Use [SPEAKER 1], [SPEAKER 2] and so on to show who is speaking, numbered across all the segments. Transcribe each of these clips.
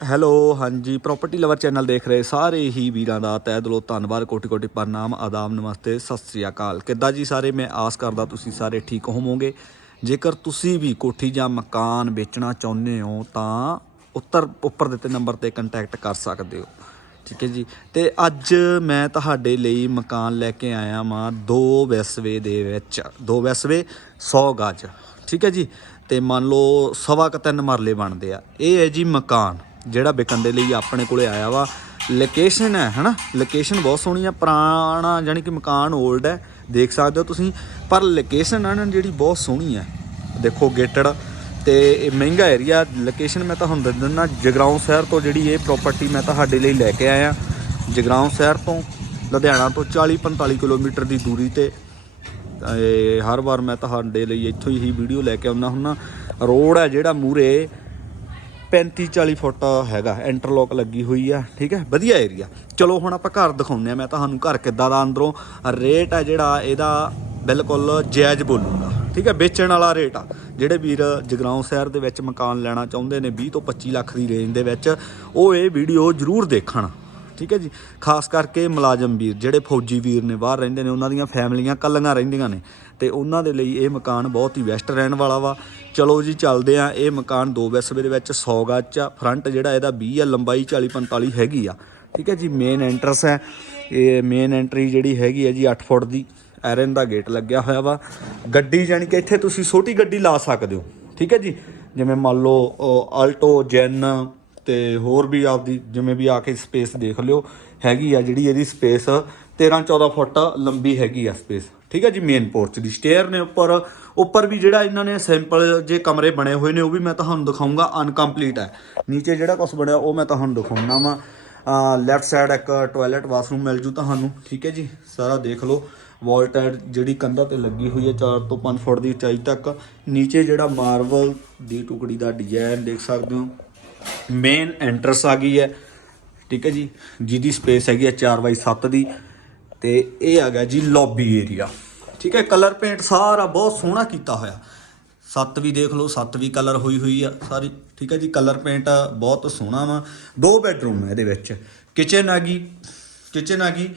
[SPEAKER 1] Hello, ਹਾਂਜੀ property lover channel ਦੇਖ ਰਹੇ ਸਾਰੇ ਹੀ ਵੀਰਾਂ ਦਾ ਤਹਿ ਦਿਲੋਂ ਧੰਨਵਾਦ ਕੋਟੀ ਕੋਟੀ ਪ੍ਰਣਾਮ ਆਦਾਬ ਨਮਸਤੇ, ਸਤਿ ਸ੍ਰੀ ਅਕਾਲ। ਕਿੱਦਾਂ ਜੀ ਸਾਰੇ? ਮੈਂ ਆਸ ਕਰਦਾ ਤੁਸੀਂ ਸਾਰੇ ਠੀਕ ਹੋਵੋਗੇ। ਜੇਕਰ ਤੁਸੀਂ ਵੀ ਕੋਠੀ ਜਾਂ ਮਕਾਨ ਵੇਚਣਾ ਚਾਹੁੰਦੇ ਹੋ, ਤਾਂ ਉੱਤਰ, ਉੱਪਰ ਦਿੱਤੇ ਨੰਬਰ ਤੇ ਕੰਟੈਕਟ ਕਰ ਸਕਦੇ ਹੋ। ਠੀਕ ਹੈ ਜੀ? ਤੇ ਅੱਜ ਮੈਂ ਤੁਹਾਡੇ ਲਈ ਮਕਾਨ ਲੈ ਕੇ ਆਇਆ ਵਾਂ ਦੋ ਵੈਸਵੇ ਦੇ ਵਿੱਚ। ਦੋ ਵੈਸਵੇ 100 ਗਜ। ਠੀਕ ਹੈ ਜੀ? ਤੇ ਮੰਨ ਲਓ ਸਵਾ ਕੁ ਤਿੰਨ ਮਰਲੇ ਬਣਦੇ ਆ। ਇਹ ਹੈ ਜੀ ਮਕਾਨ। ਜਿਹੜਾ ਵਿਕਣ ਦੇ ਲਈ ਆਪਣੇ ਕੋਲੇ ਆਇਆ ਵਾ। ਲੋਕੇਸ਼ਨ ਹੈ, ਹਨਾ? ਲੋਕੇਸ਼ਨ ਬਹੁਤ ਸੋਹਣੀ ਆ, ਪੁਰਾਣਾ ਯਾਨੀ ਕਿ ਮਕਾਨ 올ਡ ਹੈ, ਦੇਖ ਸਕਦੇ ਹੋ ਤੁਸੀਂ। ਪਰ ਲੋਕੇਸ਼ਨ ਆ ਨਾ, ਜਿਹੜੀ ਬਹੁਤ ਸੋਹਣੀ ਹੈ। ਦੇਖੋ ਗੇਟਡ ਤੇ ਇਹ ਮਹਿੰਗਾ ਏਰੀਆ ਲੋਕੇਸ਼ਨ ਮੈਂ ਤੁਹਾਨੂੰ ਦੱਸ ਦਿੰਦਾ, ਜਗਰਾਉਂ ਸ਼ਹਿਰ ਤੋਂ ਜਿਹੜੀ ਇਹ ਪ੍ਰਾਪਰਟੀ ਮੈਂ ਤੁਹਾਡੇ ਲਈ ਲੈ ਕੇ ਆਇਆ। ਜਗਰਾਉਂ ਸ਼ਹਿਰ ਤੋਂ, ਲੁਧਿਆਣਾ ਤੋਂ 40 45 ਕਿਲੋਮੀਟਰ ਦੀ ਦੂਰੀ ਤੇ। ਹਰ ਵਾਰ ਮੈਂ ਤੁਹਾਡੇ ਲਈ ਇੱਥੋਂ ਹੀ ਵੀਡੀਓ ਲੈ ਕੇ ਆਉਣਾ ਹੁੰਨਾ। ਰੋਡ ਹੈ ਜਿਹੜਾ ਮੂਰੇ 35 40 ਫੁੱਟ ਹੈਗਾ ਇੰਟਰਲੋਕ ਲੱਗੀ ਹੋਈ ਆ, ਠੀਕ ਹੈ? ਵਧੀਆ ਏਰੀਆ ਚਲੋ ਹੁਣ ਆਪਾਂ ਘਰ ਦਿਖਾਉਂਦੇ ਆ ਮੈਂ ਤੁਹਾਨੂੰ ਘਰ ਕਿੱਦਾਂ ਦਾ ਅੰਦਰੋਂ ਰੇਟ ਆ ਜਿਹੜਾ ਇਹਦਾ ਬਿਲਕੁਲ ਜਾਇਜ਼ ਬੋਲੂਗਾ, ਠੀਕ ਹੈ? ਵੇਚਣ ਵਾਲਾ ਰੇਟ ਆ। ਜਿਹੜੇ ਵੀਰ ਜਗਰਾਉਂ ਸ਼ਹਿਰ ਦੇ ਵਿੱਚ ਮਕਾਨ ਲੈਣਾ ਚਾਹੁੰਦੇ ਨੇ 20 ਤੋਂ 25 ਲੱਖ ਦੀ ਰੇਂਜ ਦੇ ਵਿੱਚ, ਉਹ ਇਹ ਵੀਡੀਓ ਜ਼ਰੂਰ ਦੇਖਣ। ਠੀਕ ਹੈ ਜੀ? ਖਾਸ ਕਰਕੇ ਮੁਲਾਜ਼ਮ ਵੀਰ, ਜਿਹੜੇ ਫੌਜੀ ਵੀਰ ਨੇ, ਬਾਹਰ ਰਹਿੰਦੇ ਨੇ, ਉਹਨਾਂ ਦੀਆਂ ਫੈਮਲੀਆਂ ਕੱਲੀਆਂ ਰਹਿੰਦੀਆਂ ਨੇ। ਤੇ ਉਹਨਾਂ ਦੇ ਲਈ ਇਹ ਮਕਾਨ ਬਹੁਤ ਹੀ ਬੈਸਟ ਰਹਿਣ ਵਾਲਾ ਵਾ। ਚਲੋ ਜੀ, ਚੱਲਦੇ ਆ ਇਹ ਮਕਾਨ ਦੋ ਵਿਸਵੇ ਦੇ ਵਿੱਚ 100 ਗੱਜ ਆ। ਫਰੰਟ ਜਿਹੜਾ ਇਹਦਾ 20 ਆ, ਲੰਬਾਈ 40 45 ਹੈਗੀ ਆ। ਠੀਕ ਹੈ ਜੀ ਮੇਨ ਐਂਟਰਸ ਹੈ। ਇਹ ਮੇਨ ਐਂਟਰੀ ਜਿਹੜੀ ਹੈਗੀ ਹੈ ਜੀ 8 ਫੁੱਟ ਦੀ। ਐਰਨ ਦਾ ਗੇਟ ਲੱਗਿਆ ਹੋਇਆ ਵਾ। ਗੱਡੀ ਜਾਨੀ ਕਿ ਇੱਥੇ ਤੁਸੀਂ ਛੋਟੀ ਗੱਡੀ ਲਾ ਸਕਦੇ ਹੋ। ਠੀਕ ਹੈ ਜੀ? ਜਿਵੇਂ ਮੰਨ ਲਓ ਆਲਟੋ ਜੈਨ ਤੇ ਹੋਰ ਵੀ ਆਪਦੀ ਜਿਵੇਂ ਵੀ ਆ ਕੇ ਸਪੇਸ ਦੇਖ ਲਿਓ, ਹੈਗੀ ਆ ਜਿਹੜੀ ਇਹਦੀ ਸਪੇਸ 13 14 ਫੁੱਟ ਲੰਬੀ ਹੈਗੀ ਆ ਸਪੇਸ ਠੀਕ ਹੈ ਜੀ ਮੇਨ ਪੋਰਚ ਦੀ ਸਟੇਅਰ ਨੇ ਉੱਪਰ। ਉੱਪਰ ਵੀ ਜਿਹੜਾ ਇਹਨਾਂ ਨੇ ਸਿੰਪਲ ਜੇ ਕਮਰੇ ਬਣੇ ਹੋਏ ਨੇ, ਉਹ ਵੀ ਮੈਂ ਤੁਹਾਨੂੰ ਦਿਖਾਉਂਗਾ ਅਨਕੰਪਲੀਟ ਹੈ ਨੀਚੇ ਜਿਹੜਾ ਕੁਝ ਬਣਿਆ, ਉਹ ਮੈਂ ਤੁਹਾਨੂੰ ਦਿਖਾਉਣਾ ਵਾ। ਲੈਫਟ ਸਾਈਡ ਇੱਕ ਟਾਇਲਟ ਵਾਸ਼ਰੂਮ ਮਿਲ ਜੂ ਤੁਹਾਨੂੰ, ਠੀਕ ਹੈ ਜੀ? ਸਾਰਾ ਦੇਖ ਲਓ। ਵਾਲਟੈਡ ਜਿਹੜੀ ਕੰਧਾਂ ਤੇ ਲੱਗੀ ਹੋਈ ਹੈ 4 ਤੋਂ 5 ਫੁੱਟ ਦੀ ਉਚਾਈ ਤੱਕ। ਨੀਚੇ ਜਿਹੜਾ ਮਾਰਬਲ ਦੀ ਟੁਕੜੀ ਦਾ ਡਿਜ਼ਾਈਨ ਦੇਖ ਸਕਦੇ ਹੋ। ਮੇਨ ਐਂਟਰਸ ਆ ਗਈ ਹੈ। ਠੀਕ ਹੈ ਜੀ? ਜਿਹਦੀ ਸਪੇਸ ਹੈਗੀ ਹੈ 4x7 ਦੀ। ਤੇ ਇਹ ਆ ਗਿਆ ਜੀ ਲੌਬੀ ਏਰੀਆ ਠੀਕ ਹੈ? ਕਲਰ ਪੇਂਟ ਸਾਰਾ ਬਹੁਤ ਸੋਹਣਾ ਕੀਤਾ ਹੋਇਆ। ਸੱਤ ਵੀ ਦੇਖ ਲਓ, ਸੱਤ ਵੀ ਕਲਰ ਹੋਈ ਹੋਈ ਆ ਸਾਰੀ। ਠੀਕ ਹੈ ਜੀ? ਕਲਰ ਪੇਂਟ ਬਹੁਤ ਸੋਹਣਾ ਵਾ। ਦੋ ਬੈਡਰੂਮ ਹੈ ਇਹਦੇ ਵਿੱਚ। ਕਿਚਨ ਆ ਗਈ। ਕਿਚਨ ਆ ਗਈ।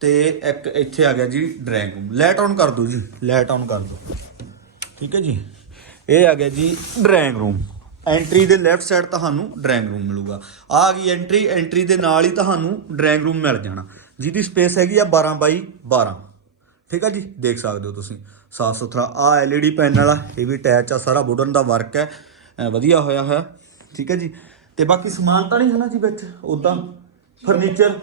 [SPEAKER 1] ਤੇ ਇੱਕ ਇੱਥੇ ਆ ਗਿਆ ਜੀ ਡਰਾਇੰਗ ਰੂਮ ਲਾਈਟ ਆਨ ਕਰ ਦਿਓ ਜੀ। ਲਾਈਟ ਆਨ ਕਰ ਦਿਓ। ਠੀਕ ਹੈ ਜੀ? ਇਹ ਆ ਗਿਆ ਜੀ ਡਰਾਇੰਗ ਰੂਮ ਐਂਟਰੀ ਦੇ ਲੈਫਟ ਸਾਈਡ ਤੁਹਾਨੂੰ ਡਰਾਇੰਗ ਰੂਮ ਮਿਲੂਗਾ। ਆ ਗਈ ਐਂਟਰੀ ਐਂਟਰੀ ਦੇ ਨਾਲ ਹੀ ਤੁਹਾਨੂੰ ਡਰਾਇੰਗ ਰੂਮ ਮਿਲ ਜਾਣਾ। ਜਿਹਦੀ ਸਪੇਸ ਹੈਗੀ ਆ 12 ਬਾਈ 12 ਠੀਕ ਆ ਜੀ? ਦੇਖ ਸਕਦੇ ਹੋ ਤੁਸੀਂ। ਸਾਫ਼ ਸੁਥਰਾ। ਆ ਐਲਈਡੀ ਪੈਨਲ ਆ ਇਹ ਵੀ ਅਟੈਚ ਆ, ਸਾਰਾ ਵੁਡਨ ਦਾ ਵਰਕ ਹੈ। ਵਧੀਆ ਹੋਇਆ ਹੋਇਆ। ਠੀਕ ਹੈ ਜੀ? ਤੇ ਬਾਕੀ ਸਮਾਨ ਤਾਂ ਨਹੀਂ ਹੈ ਨਾ ਜੀ ਵਿੱਚ? ਉਦਾਂ ਫਰਨੀਚਰ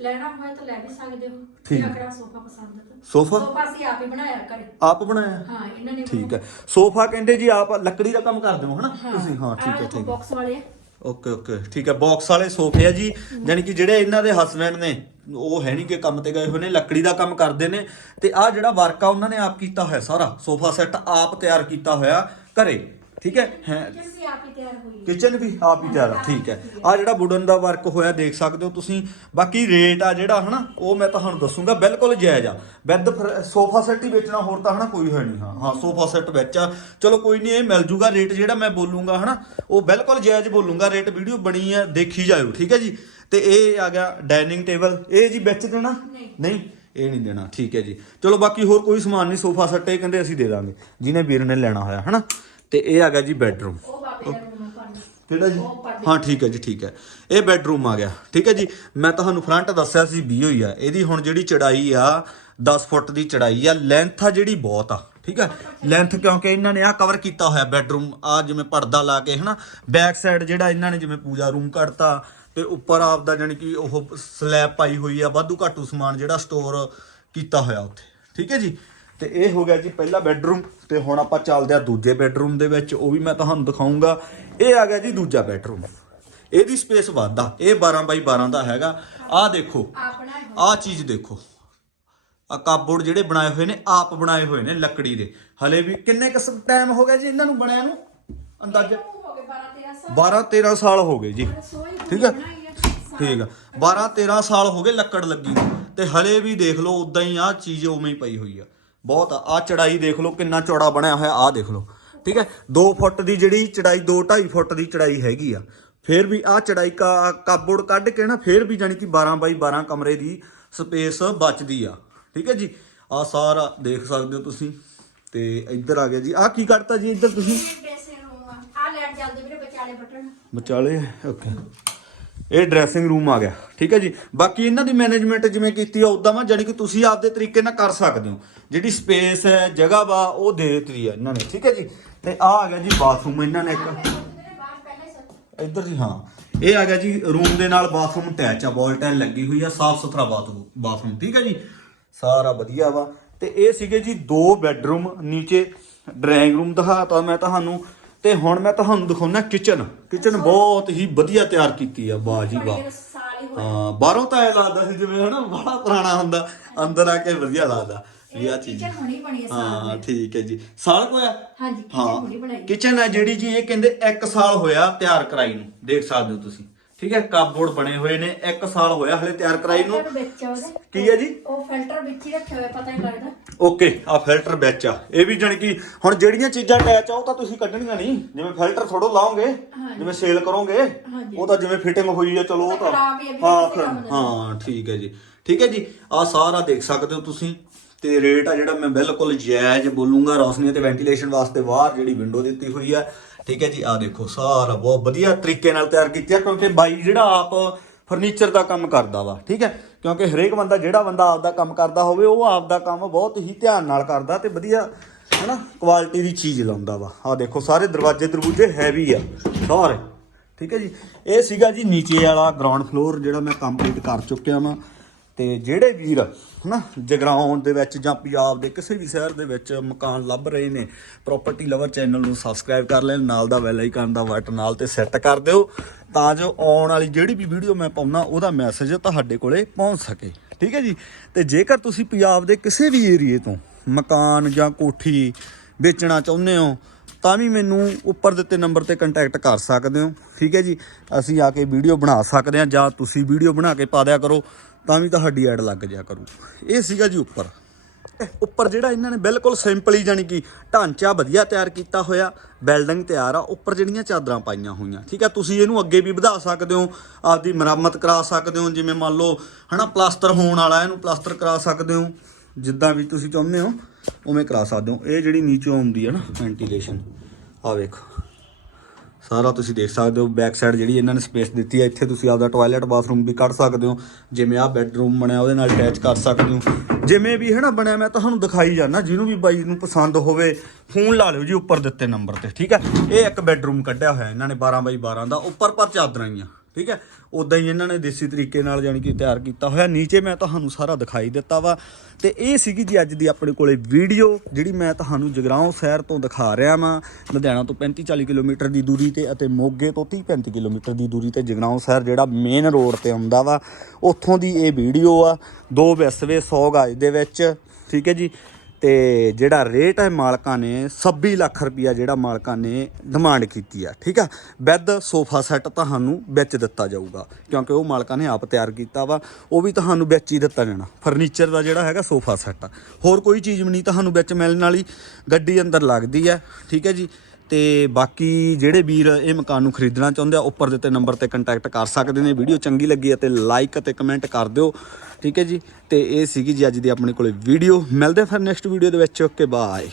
[SPEAKER 2] ਲੈਣਾ ਹੋਇਆ ਤਾਂ ਲੈ ਵੀ ਸਕਦੇ ਹੋ।
[SPEAKER 1] ਠੀਕ।
[SPEAKER 2] ਜਿਹੜਾ ਕਿਹੜਾ ਸੋਫਾ ਪਸੰਦ ਹੈ
[SPEAKER 1] ਸੋਫਾ?
[SPEAKER 2] ਸੋਫਾ ਅਸੀਂ ਆਪ ਹੀ ਬਣਾਇਆ ਘਰੇ।
[SPEAKER 1] ਆਪ ਬਣਾਇਆ?
[SPEAKER 2] ਹਾਂ ਇਹਨਾਂ ਨੇ
[SPEAKER 1] ਠੀਕ ਹੈ। ਸੋਫਾ ਕਹਿੰਦੇ ਜੀ ਆਪ ਲੱਕੜੀ ਦਾ ਕੰਮ ਕਰਦੇ ਹੋ ਹਨਾ? ਤੁਸੀਂ ਹਾਂ ਠੀਕ ਹੈ ਠੀਕ ਹੈ।
[SPEAKER 2] ਬਾਕਸ ਵਾਲੇ ਆ।
[SPEAKER 1] Okay okay. ਠੀਕ ਹੈ ਬਾਕਸ ਵਾਲੇ ਸੋਫੇ ਆ ਜੀ। ਯਾਨੀ ਕਿ ਜਿਹੜੇ ਇਹਨਾਂ ਦੇ ਹਸਬੰਡ ਨੇ ਉਹ ਹੈ ਨਹੀਂ ਕਿ ਕੰਮ ਤੇ ਗਏ ਹੋਏ ਨੇ ਲੱਕੜੀ ਦਾ ਕੰਮ ਕਰਦੇ ਨੇ। ਤੇ ਆ ਜਿਹੜਾ ਵਰਕ ਆ ਉਹਨਾਂ ਨੇ ਆਪ ਕੀਤਾ ਹੋਇਆ ਸਾਰਾ। ਸੋਫਾ ਸੈੱਟ ਆਪ ਤਿਆਰ ਕੀਤਾ ਹੋਇਆ ਘਰੇ। ਠੀਕ ਹੈ? ਹੈ।
[SPEAKER 2] ਕਿਚਨ ਵੀ ਆਪ ਹੀ ਤਿਆਰ ਹੋਈ ਹੈ।
[SPEAKER 1] ਕਿਚਨ ਵੀ ਆਪ ਹੀ ਤਿਆਰ ਆ ਠੀਕ ਹੈ। ਆ ਜਿਹੜਾ ਵੁਡਨ ਦਾ ਵਰਕ ਹੋਇਆ ਦੇਖ ਸਕਦੇ ਹੋ ਤੁਸੀਂ। ਬਾਕੀ ਰੇਟ ਆ ਜਿਹੜਾ ਹਨਾ ਉਹ ਮੈਂ ਤੁਹਾਨੂੰ ਦੱਸੂਗਾ ਬਿਲਕੁਲ ਜਾਇਜ਼ ਆ। ਵਿਦ ਸੋਫਾ ਸੈੱਟ ਹੀ ਵੇਚਣਾ ਹੋਰ ਤਾਂ ਹਨਾ ਕੋਈ ਹੈ ਨਹੀਂ ਹਾਂ। ਹਾਂ ਸੋਫਾ ਸੈੱਟ ਵਿੱਚ ਆ। ਚਲੋ ਕੋਈ ਨਹੀਂ ਇਹ ਮਿਲ ਜੂਗਾ ਰੇਟ ਜਿਹੜਾ ਮੈਂ ਬੋਲੂੰਗਾ ਹਨਾ। ਉਹ ਬਿਲਕੁਲ ਜਾਇਜ਼ ਬੋਲੂੰਗਾ ਰੇਟ ਵੀਡੀਓ ਬਣੀ ਆ ਦੇਖੀ ਜਾਇਓ ਠੀਕ ਹੈ ਜੀ। ਤੇ ਇਹ ਆ ਗਿਆ ਡਾਈਨਿੰਗ ਟੇਬਲ ਇਹ ਜੀ ਵਿੱਚ ਦੇਣਾ?
[SPEAKER 2] ਨਹੀਂ।
[SPEAKER 1] ਨਹੀਂ? ਇਹ ਨਹੀਂ ਦੇਣਾ ਠੀਕ ਹੈ ਜੀ। ਚਲੋ ਬਾਕੀ ਹੋਰ ਕੋਈ ਸਮਾਨ ਨਹੀਂ ਸੋਫਾ ਸੈੱਟ ਇਹ ਕਹਿੰਦੇ ਅਸੀਂ ਦੇ ਦਾਂਗੇ। ਜਿਹਨੇ ਵੀਰ ਨੇ ਲੈਣਾ ਹੋਇਆ ਹਨਾ। ਤੇ ਇਹ ਆ ਗਿਆ ਜੀ ਬੈੱਡਰੂਮ।
[SPEAKER 2] ਦਾ
[SPEAKER 1] ਕਿਹੜਾ ਜੀ। ਹਾਂ ਠੀਕ ਹੈ ਜੀ ਠੀਕ ਹੈ। ਇਹ ਬੈੱਡਰੂਮ ਆ ਗਿਆ। ਠੀਕ ਹੈ ਜੀ ਮੈਂ ਤੁਹਾਨੂੰ ਫਰੰਟ ਦੱਸਿਆ ਸੀ 20 ਹੋਈ ਆ। ਇਹਦੀ ਹੁਣ ਜਿਹੜੀ ਚੜਾਈ ਆ 10 ਫੁੱਟ ਦੀ ਚੜਾਈ ਆ। ਲੈਂਥ ਆ ਜਿਹੜੀ ਬਹੁਤ ਆ। ਠੀਕ ਹੈ ਲੈਂਥ ਕਿਉਂਕਿ ਇਹਨਾਂ ਨੇ ਆ ਕਵਰ ਕੀਤਾ ਹੋਇਆ ਬੈੱਡਰੂਮ ਆ ਜਿਵੇਂ ਪਰਦਾ ਲਾ ਕੇ ਹਨਾ। ਬੈਕ ਸਾਈਡ ਜਿਹੜਾ ਇਹਨਾਂ ਨੇ ਜਿਵੇਂ ਪੂਜਾ ਰੂਮ ਕੱਢਤਾ ਤੇ ਉੱਪਰ ਆਪਦਾ ਜਾਨੀ ਕਿ ਉਹ ਸਲੈਬ ਪਾਈ ਹੋਈ ਆ ਵਾਧੂ ਘਾਟੂ ਸਮਾਨ ਜਿਹੜਾ ਸਟੋਰ ਕੀਤਾ ਹੋਇਆ ਉੱਥੇ। ਠੀਕ ਹੈ ਜੀ ਤੇ ਇਹ ਹੋ ਗਿਆ ਜੀ ਪਹਿਲਾ ਬੈੱਡਰੂਮ ਤੇ ਹੁਣ ਆਪਾਂ ਚੱਲਦੇ ਆ ਦੂਜੇ ਬੈੱਡਰੂਮ ਦੇ ਵਿੱਚ, ਉਹ ਵੀ ਮੈਂ ਤੁਹਾਨੂੰ ਦਿਖਾਉਂਗਾ। ਇਹ ਆ ਗਿਆ ਜੀ ਦੂਜਾ ਬੈੱਡਰੂਮ। ਇਹਦੀ ਸਪੇਸ ਵੱਧ ਆ ਇਹ 12 ਬਾਈ 12 ਦਾ ਹੈਗਾ। ਆਹ ਦੇਖੋ, ਆਹ ਚੀਜ਼ ਦੇਖੋ। ਆ ਕਾਬੋਰਡ ਜਿਹੜੇ ਬਣਾਏ ਹੋਏ ਨੇ, ਆਪ ਬਣਾਏ ਹੋਏ ਨੇ ਲੱਕੜੀ ਦੇ। ਹਲੇ ਵੀ ਕਿੰਨੇ ਕਿਸਮ ਟਾਈਮ ਹੋ ਗਿਆ ਜੀ ਇਹਨਾਂ ਨੂੰ ਬਣਿਆ ਨੂੰ? ਅੰਦਾਜ਼ਾ?
[SPEAKER 2] ਹੋ ਗਏ 12 13 ਸਾਲ
[SPEAKER 1] ਹੋ ਗਏ ਜੀ। ਠੀਕ
[SPEAKER 2] ਆ?
[SPEAKER 1] ਠੀਕ ਆ। 12 13 ਸਾਲ ਹੋ ਗਏ ਲੱਕੜ ਲੱਗੀ ਨੂੰ। ਤੇ ਹਲੇ ਵੀ ਦੇਖ ਲਓ ਉਦਾਂ ਹੀ ਆ ਚੀਜ਼ ਉਵੇਂ ਹੀ ਪਈ ਹੋਈ ਆ। ਬਹੁਤ ਆ ਆਹ ਚੜਾਈ ਦੇਖ ਲਓ ਕਿੰਨਾ ਚੌੜਾ ਬਣਿਆ ਹੋਇਆ ਆ ਦੇਖ ਲਓ। ਠੀਕ ਹੈ? 2 ਫੁੱਟ ਦੀ ਜਿਹੜੀ ਚੜਾਈ 2 2.5 ਫੁੱਟ ਦੀ ਚੜਾਈ ਹੈਗੀ ਆ। ਫੇਰ ਵੀ ਆ ਚੜਾਈ ਕਾ ਕਾਬੋਰਡ ਕੱਢ ਕੇ ਨਾ ਫੇਰ ਵੀ ਜਾਨੀ ਕਿ 12 ਬਾਈ 12 ਕਮਰੇ ਦੀ ਸਪੇਸ ਬਚਦੀ ਆ। ਠੀਕ ਹੈ ਜੀ? ਆ ਸਾਰਾ ਦੇਖ ਸਕਦੇ ਹੋ ਤੁਸੀਂ। ਤੇ ਇੱਧਰ ਆ ਗਿਆ ਜੀ। ਆ ਕੀ ਕੱਢਤਾ ਜੀ ਇੱਧਰ ਤੁਸੀਂ?
[SPEAKER 2] ਰੂਮ ਆ। ਆ ਲੈਟ ਚੱਲਦੇ ਵੀਰੇ ਵਿਚਾਲੇ ਬਟਨ।
[SPEAKER 1] ਵਿਚਾਲੇ? ਓਕੇ। ਇਹ ਡਰੈਸਿੰਗ ਰੂਮ ਆ ਗਿਆ। ਠੀਕ ਹੈ ਜੀ? ਬਾਕੀ ਇਹਨਾਂ ਦੀ ਮੈਨੇਜਮੈਂਟ ਜਿਵੇਂ ਕੀਤੀ ਆ ਉਦਾਂ ਵਾ ਜਾਨੀ ਕਿ ਤੁਸੀਂ ਆਪਦੇ ਤਰੀਕੇ ਨਾਲ ਕਰ ਸਕਦੇ ਹੋ। ਜਿਹੜੀ ਸਪੇਸ ਹੈ, ਜਗ੍ਹਾ ਵਾ, ਉਹ ਦੇ ਦਿੱਤੀ ਆ ਇਹਨਾਂ ਨੇ। ਠੀਕ ਹੈ ਜੀ? ਤੇ ਆ ਆ ਗਿਆ ਜੀ ਬਾਥਰੂਮ ਇਹਨਾਂ ਨੇ ਇੱਕ। ਇੱਧਰ ਜੀ, ਹਾਂ। ਇਹ ਆ ਗਿਆ ਜੀ ਰੂਮ ਦੇ ਨਾਲ ਬਾਥਰੂਮ ਅਟੈਚ ਆ। ਵਾਲ ਟਾਈਲ ਲੱਗੀ ਹੋਈ ਆ ਸਾਫ਼ ਸੁਥਰਾ ਬਾਥਰੂਮ ਬਾਥਰੂਮ ਠੀਕ ਹੈ ਜੀ? ਸਾਰਾ ਵਧੀਆ ਵਾ। ਤੇ ਇਹ ਸੀਗੇ ਜੀ ਦੋ ਬੈੱਡਰੂਮ ਨੀਚੇ ਡਰਾਇੰਗ ਰੂਮ ਦਿਖਾਤਾ ਮੈਂ ਤੁਹਾਨੂੰ। ਤੇ ਹੁਣ ਮੈਂ ਤੁਹਾਨੂੰ ਦਿਖਾਉਣਾ ਕਿਚਨ। ਕਿਚਨ ਬਹੁਤ ਹੀ ਵਧੀਆ ਤਿਆਰ ਕੀਤੀ ਆ ਵਾਹ ਜੀ ਵਾਹ।
[SPEAKER 2] ਹੀ
[SPEAKER 1] ਬਾਹਰੋਂ ਤਾਂ ਇਹ ਲੱਗਦਾ ਸੀ ਜਿਵੇਂ ਹਨਾ ਬੜਾ ਪੁਰਾਣਾ ਹੁੰਦਾ ਅੰਦਰ ਆ ਕੇ ਵਧੀਆ ਲੱਗਦਾ। ਵੀ ਆ ਚੀਜ਼।
[SPEAKER 2] ਕਿਚਨ ਹੁਣੀ ਬਣੀ ਹੈ ਸਾਲ
[SPEAKER 1] ਹਾਂ ਠੀਕ ਹੈ ਜੀ। ਸਾਲ ਕੋਇਆ
[SPEAKER 2] ਹਾਂਜੀ ਕਿਚਨ ਹੁਣੀ ਬਣਾਈ।
[SPEAKER 1] ਕਿਚਨ ਹੈ ਜਿਹੜੀ ਜੀ ਇਹ ਕਹਿੰਦੇ 1 ਸਾਲ ਹੋਇਆ ਤਿਆਰ ਕਰਾਈ ਨੂੰ। ਦੇਖ ਸਕਦੇ ਹੋ ਤੁਸੀਂ। ਠੀਕ ਹੈ ਕਾਬੋਰਡ ਬਣੇ ਹੋਏ ਨੇ 1 ਸਾਲ ਹੋਇਆ ਹਲੇ ਤਿਆਰ ਕਰਾਈ ਨੂੰ।
[SPEAKER 2] ਵਿੱਚ ਉਹਦੇ।
[SPEAKER 1] ਕੀ ਹੈ ਜੀ?
[SPEAKER 2] ਉਹ ਫਿਲਟਰ ਵਿੱਚ ਹੀ ਰੱਖਿਆ ਹੋਇਆ ਪਤਾ ਨਹੀਂ ਲੱਗਦਾ।
[SPEAKER 1] ਓਕੇ ਆ ਫਿਲਟਰ ਵਿੱਚ ਆ। ਇਹ ਵੀ ਜਾਣੀ ਕਿ ਹੁਣ ਜਿਹੜੀਆਂ ਚੀਜ਼ਾਂ ਅਟੈਚ ਆ ਉਹ ਤਾਂ ਤੁਸੀਂ ਕੱਢਣੀਆਂ ਨਹੀਂ। ਜਿਵੇਂ ਫਿਲਟਰ ਥੋੜੋ ਲਾਓਗੇ ਜਿਵੇਂ ਸੇਲ ਕਰੋਗੇ। ਉਹ ਤਾਂ ਜਿਵੇਂ ਫਿਟਿੰਗ ਹੋਈ ਆ ਚਲੋ ਉਹ ਤਾਂ
[SPEAKER 2] ਖਰਾਬ ਹੀ ਆ ਵੀ
[SPEAKER 1] ਹਾਂ
[SPEAKER 2] ਕਿਸੇ ਕੰਮ
[SPEAKER 1] ਫਿਰ-
[SPEAKER 2] ਦਾ
[SPEAKER 1] ਹਾਂ ਠੀਕ ਹੈ ਜੀ। ਠੀਕ ਹੈ ਜੀ ਆ ਸਾਰਾ ਦੇਖ ਸਕਦੇ ਹੋ ਤੁਸੀਂ। ਤੇ ਰੇਟ ਆ ਜਿਹੜਾ ਮੈਂ ਬਿਲਕੁਲ ਜਾਇਜ਼ ਬੋਲੂੰਗਾ ਰੋਸ਼ਨੀ ਤੇ ਵੈਂਟੀਲੇਸ਼ਨ ਵਾਸਤੇ ਬਾਹਰ ਜਿਹੜੀ ਵਿੰਡੋ ਦਿੱਤੀ ਹੋਈ ਆ। ਠੀਕ ਹੈ ਜੀ ਆ ਦੇਖੋ, ਸਾਰਾ ਬਹੁਤ ਵਧੀਆ ਤਰੀਕੇ ਨਾਲ ਤਿਆਰ ਕੀਤੀ ਆ, ਕਿਉਂਕਿ ਬਾਈ ਜਿਹੜਾ ਆਪ ਫਰਨੀਚਰ ਦਾ ਕੰਮ ਕਰਦਾ ਵਾ, ਠੀਕ ਹੈ? ਕਿਉਂਕਿ ਹਰੇਕ ਬੰਦਾ, ਜਿਹੜਾ ਬੰਦਾ ਆਪਦਾ ਕੰਮ ਕਰਦਾ ਹੋਵੇ, ਉਹ ਆਪਦਾ ਕੰਮ ਬਹੁਤ ਹੀ ਧਿਆਨ ਨਾਲ ਕਰਦਾ ਤੇ ਵਧੀਆ, ਹਨਾ ਕੁਆਲਿਟੀ ਦੀ ਚੀਜ਼ ਲਾਉਂਦਾ ਵਾ। ਆ ਦੇਖੋ, ਸਾਰੇ ਦਰਵਾਜ਼ੇ ਦਰਵਾਜ਼ੇ ਹੈਵੀ ਆ, ਸਾਰੇ, ਠੀਕ ਹੈ ਜੀ? ਇਹ ਸੀਗਾ ਜੀ ਨੀਚੇ ਵਾਲਾ ਗਰਾਊਂਡ ਫਲੋਰ ਜਿਹੜਾ ਮੈਂ ਕੰਪਲੀਟ ਕਰ ਚੁੱਕਿਆ ਵਾਂ। ਤੇ ਜਿਹੜੇ ਵੀਰ, ਹਨਾ ਜਗਰਾਉਣ ਦੇ ਵਿੱਚ ਜਾਂ ਪੰਜਾਬ ਦੇ ਕਿਸੇ ਵੀ ਸ਼ਹਿਰ ਦੇ ਵਿੱਚ ਮਕਾਨ ਲੱਭ ਰਹੇ ਨੇ ਪ੍ਰਾਪਰਟੀ ਲਵਰ ਚੈਨਲ ਨੂੰ ਸਬਸਕ੍ਰਾਈਬ ਕਰ ਲੈਣ, ਨਾਲ ਦਾ ਬੈਲ ਆਈਕਨ ਦਾ ਬਟਨ ਨਾਲ ਤੇ ਸੈੱਟ ਕਰ ਦਿਓ, ਤਾਂ ਜੋ ਆਉਣ ਵਾਲੀ ਜਿਹੜੀ ਵੀ ਵੀਡੀਓ ਮੈਂ ਪਾਉਣਾ ਉਹਦਾ ਮੈਸੇਜ ਤੁਹਾਡੇ ਕੋਲੇ ਪਹੁੰਚ ਸਕੇ। ਠੀਕ ਹੈ ਜੀ? ਤੇ ਜੇਕਰ ਤੁਸੀਂ ਪੰਜਾਬ ਦੇ ਕਿਸੇ ਵੀ ਏਰੀਏ ਤੋਂ ਮਕਾਨ ਜਾਂ ਕੋਠੀ ਵੇਚਣਾ ਚਾਹੁੰਦੇ ਹੋ, ਤਾਂ ਵੀ ਮੈਨੂੰ ਉੱਪਰ ਦਿੱਤੇ ਨੰਬਰ ਤੇ ਕੰਟੈਕਟ ਕਰ ਸਕਦੇ ਹੋ। ਠੀਕ ਹੈ ਜੀ? ਅਸੀਂ ਆ ਕੇ ਵੀਡੀਓ ਬਣਾ ਸਕਦੇ ਹਾਂ, ਜਾਂ ਤੁਸੀਂ ਵੀਡੀਓ ਬਣਾ ਕੇ ਪਾ ਦਿਆ ਕਰੋ। ਤਾਂ ਵੀ ਤੁਹਾਡੀ ਐਡ ਲੱਗ ਜਾ ਕਰੂ। ਇਹ ਸੀਗਾ ਜੀ ਉੱਪਰ। ਉੱਪਰ ਜਿਹੜਾ ਇਹਨਾਂ ਨੇ ਬਿਲਕੁਲ ਸਿੰਪਲ ਹੀ ਜਾਨੀ ਕਿ ਢਾਂਚਾ ਵਧੀਆ ਤਿਆਰ ਕੀਤਾ ਹੋਇਆ ਬਿਲਡਿੰਗ ਤਿਆਰ ਆ, ਉੱਪਰ ਜਿਹੜੀਆਂ ਚਾਦਰਾਂ ਪਾਈਆਂ ਹੋਈਆਂ। ਠੀਕ ਆ, ਤੁਸੀਂ ਇਹਨੂੰ ਅੱਗੇ ਵੀ ਵਧਾ ਸਕਦੇ ਹੋ, ਆਪਦੀ ਮੁਰੰਮਤ ਕਰਾ ਸਕਦੇ ਹੋ, ਜਿਵੇਂ ਮੰਨ ਲਓ, ਹਨਾ, ਪਲਾਸਟਰ ਹੋਣ ਵਾਲਾ, ਇਹਨੂੰ ਪਲਾਸਟਰ ਕਰਾ ਸਕਦੇ ਹੋ। ਜਿੱਦਾਂ ਵੀ ਤੁਸੀਂ ਚਾਹੁੰਦੇ ਹੋ, ਉਵੇਂ ਕਰਾ ਸਕਦੇ ਹੋ। ਇਹ ਜਿਹੜੀ ਨੀਚੋਂ ਆਉਂਦੀ ਹੈ ਨਾ ਵੈਂਟੀਲੇਸ਼ਨ ਆ ਵੇਖੋ। ਸਾਰਾ ਤੁਸੀਂ ਦੇਖ ਸਕਦੇ ਹੋ ਬੈਕ ਸਾਈਡ ਜਿਹੜੀ ਇਹਨਾਂ ਨੇ ਸਪੇਸ ਦਿੱਤੀ ਹੈ, ਇੱਥੇ ਤੁਸੀਂ ਆਪਦਾ ਟਾਇਲਟ ਬਾਥਰੂਮ ਵੀ ਕੱਢ ਸਕਦੇ ਹੋ, ਜਿਵੇਂ ਆਹ ਬੈੱਡਰੂਮ ਬਣਿਆ, ਉਹਦੇ ਨਾਲ ਅਟੈਚ ਕਰ ਸਕਦੇ ਹੋ। ਜਿਵੇਂ ਵੀ ਹੈ ਨਾ ਬਣਿਆ, ਮੈਂ ਤੁਹਾਨੂੰ ਦਿਖਾਈ ਜਾਣਾ ਜਿਹਨੂੰ ਵੀ ਬਾਈ ਨੂੰ ਪਸੰਦ ਹੋਵੇ ਫੋਨ ਲਾ ਲਿਓ ਜੀ ਉੱਪਰ ਦਿੱਤੇ ਨੰਬਰ ਤੇ, ਠੀਕ ਹੈ? ਇਹ ਇੱਕ ਬੈੱਡਰੂਮ ਕੱਢਿਆ ਹੋਇਆ, ਇਹਨਾਂ ਨੇ 12 ਬਾਈ 12 ਦਾ ਉੱਪਰ ਪਰ ਚਾਦਰਾਂ ਹੀ ਆ ਠੀਕ ਹੈ? ਉਦਾਂ ਹੀ ਇਹਨਾਂ ਨੇ ਦੇਸੀ ਤਰੀਕੇ ਨਾਲ ਜਾਨੀ ਕਿ ਤਿਆਰ ਕੀਤਾ ਹੋਇਆ। ਨੀਚੇ ਮੈਂ ਤੁਹਾਨੂੰ ਸਾਰਾ ਦਿਖਾਈ ਦਿੱਤਾ ਵਾ। ਤੇ ਇਹ ਸੀਗੀ ਜੀ ਅੱਜ ਦੀ ਆਪਣੇ ਕੋਲੇ ਵੀਡੀਓ, ਜਿਹੜੀ ਮੈਂ ਤੁਹਾਨੂੰ ਜਗਰਾਉਂ ਸ਼ਹਿਰ ਤੋਂ ਦਿਖਾ ਰਿਹਾ ਵਾਂ। ਲੁਧਿਆਣਾ ਤੋਂ 35 40 ਕਿਲੋਮੀਟਰ ਦੀ ਦੂਰੀ ਤੇ ਅਤੇ ਮੋਗੇ ਤੋਂ 30 35 ਕਿਲੋਮੀਟਰ ਦੀ ਦੂਰੀ ਤੇ ਜਗਰਾਉਂ ਸ਼ਹਿਰ, ਜਿਹੜਾ ਮੇਨ ਰੋਡ ਤੇ ਆਉਂਦਾ ਵਾ। ਉੱਥੋਂ ਦੀ ਇਹ ਵੀਡੀਓ ਆ। ਦੋ ਵਿਸਵੇ 100 ਗਜ ਦੇ ਵਿੱਚ, ਠੀਕ ਹੈ ਜੀ। ਤੇ ਜਿਹੜਾ ਰੇਟ ਹੈ ਮਾਲਕਾਂ ਨੇ 26 ਲੱਖ ਰੁਪਇਆ ਜਿਹੜਾ ਮਾਲਕਾਂ ਨੇ ਡਿਮਾਂਡ ਕੀਤੀ ਆ, ਠੀਕ ਆ? ਵਿਦ ਸੋਫਾ ਸੈੱਟ ਤੁਹਾਨੂੰ ਵਿੱਚ ਦਿੱਤਾ ਜਾਊਗਾ, ਕਿਉਂਕਿ ਉਹ ਮਾਲਕਾਂ ਨੇ ਆਪ ਤਿਆਰ ਕੀਤਾ ਵਾ, ਉਹ ਵੀ ਤੁਹਾਨੂੰ ਵਿੱਚ ਹੀ ਦਿੱਤਾ ਜਾਣਾ ਫਰਨੀਚਰ ਦਾ ਜਿਹੜਾ ਹੈਗਾ ਸੋਫਾ ਸੈੱਟ। ਹੋਰ ਕੋਈ ਚੀਜ਼ ਵੀ ਨਹੀਂ, ਤੁਹਾਨੂੰ ਵਿੱਚ ਮਿਲਣ ਵਾਲੀ ਗੱਡੀ ਅੰਦਰ ਲੱਗਦੀ ਹੈ ਠੀਕ ਹੈ ਜੀ? ਤੇ ਬਾਕੀ ਜਿਹੜੇ ਵੀਰ ਇਹ ਮਕਾਨ ਨੂੰ ਖਰੀਦਣਾ ਚਾਹੁੰਦੇ ਆ, ਉੱਪਰ ਦਿੱਤੇ ਨੰਬਰ ਤੇ ਕੰਟੈਕਟ ਕਰ ਸਕਦੇ ਨੇ। ਵੀਡੀਓ ਚੰਗੀ ਲੱਗੀ ਅਤੇ ਲਾਈਕ ਅਤੇ ਕਮੈਂਟ ਕਰ ਦਿਓ। ਠੀਕ ਹੈ ਜੀ? ਤੇ ਇਹ ਸੀਗੀ ਜੀ ਅੱਜ ਦੀ ਆਪਣੇ ਕੋਲੇ ਵੀਡੀਓ ਮਿਲਦੇ ਫਿਰ ਨੈਕਸਟ ਵੀਡੀਓ ਦੇ ਵਿੱਚ। Okay bye